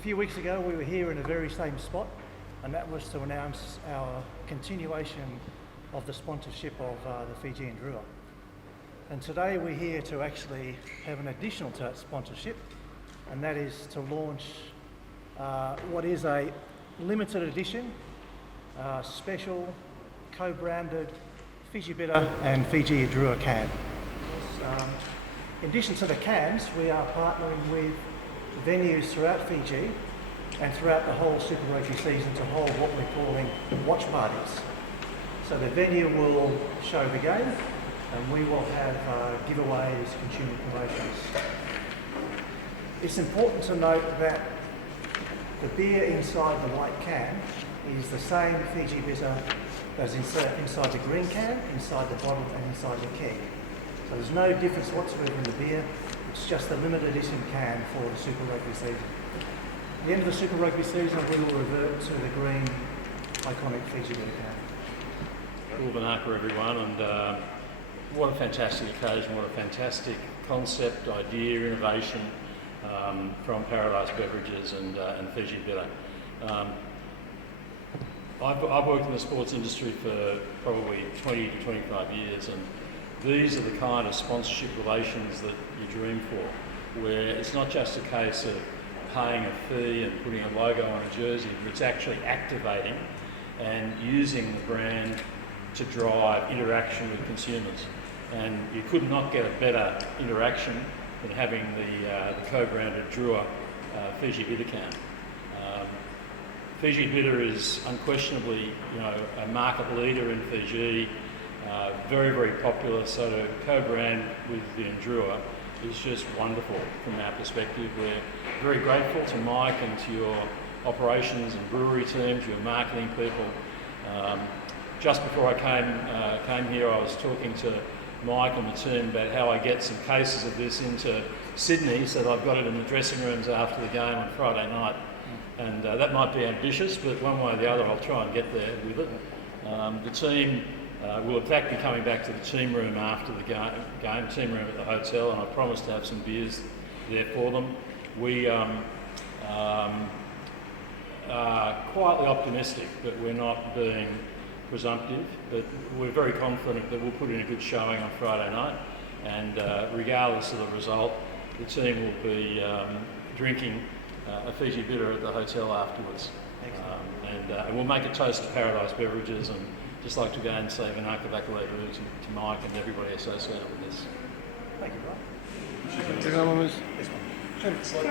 few weeks ago we were here in the very same spot, and that was to announce our continuation of the sponsorship of the Fijian Drua. And today we're here to actually have an additional to that sponsorship, and that is to launch what is a limited edition, special, co-branded Fiji Bitter and Fiji Drua can. In addition to the cans, we are partnering with venues throughout Fiji and throughout the whole Super Rugby season to hold what we're calling watch parties. So the venue will show the game and we will have giveaways, consumer promotions. It's important to note that the beer inside the white can is the same Fiji Bitter that's inside the green can, inside the bottle and inside the keg. So there's no difference whatsoever in the beer. It's just a limited edition can for the Super Rugby season. At the end of the Super Rugby season, we will revert to the green iconic Fiji Bitter can. Ulvanaka everyone, and what a fantastic occasion, what a fantastic concept, idea, innovation from Paradise Beverages and Fiji Bitter. I've worked in the sports industry for probably 20 to 25 years, and these are the kind of sponsorship relations that you dream for, where it's not just a case of paying a fee and putting a logo on a jersey, but it's actually activating and using the brand to drive interaction with consumers. And you could not get a better interaction than having the co-branded Drua Fiji Bitter can. Fiji Bitter is unquestionably, a market leader in Fiji, very, very popular. So to co-brand with the Drua is just wonderful from our perspective. We're very grateful to Mike and to your operations and brewery teams, your marketing people. Just before I came here, I was talking to Mike and the team about how I get some cases of this into Sydney so that I've got it in the dressing rooms after the game on Friday night. And that might be ambitious, but one way or the other I'll try and get there with it. The team will in fact be coming back to the team room after the game, team room at the hotel, and I promised to have some beers there for them. We are quietly optimistic, but we're not being presumptive, but we're very confident that we'll put in a good showing on Friday night, and regardless of the result, the team will be drinking a Fiji Bitter at the hotel afterwards. And we'll make a toast to Paradise Beverages, and just like to go and say Vinaka Vakaleva to Mike and everybody associated with this. Thank you, Brian. This one. This one.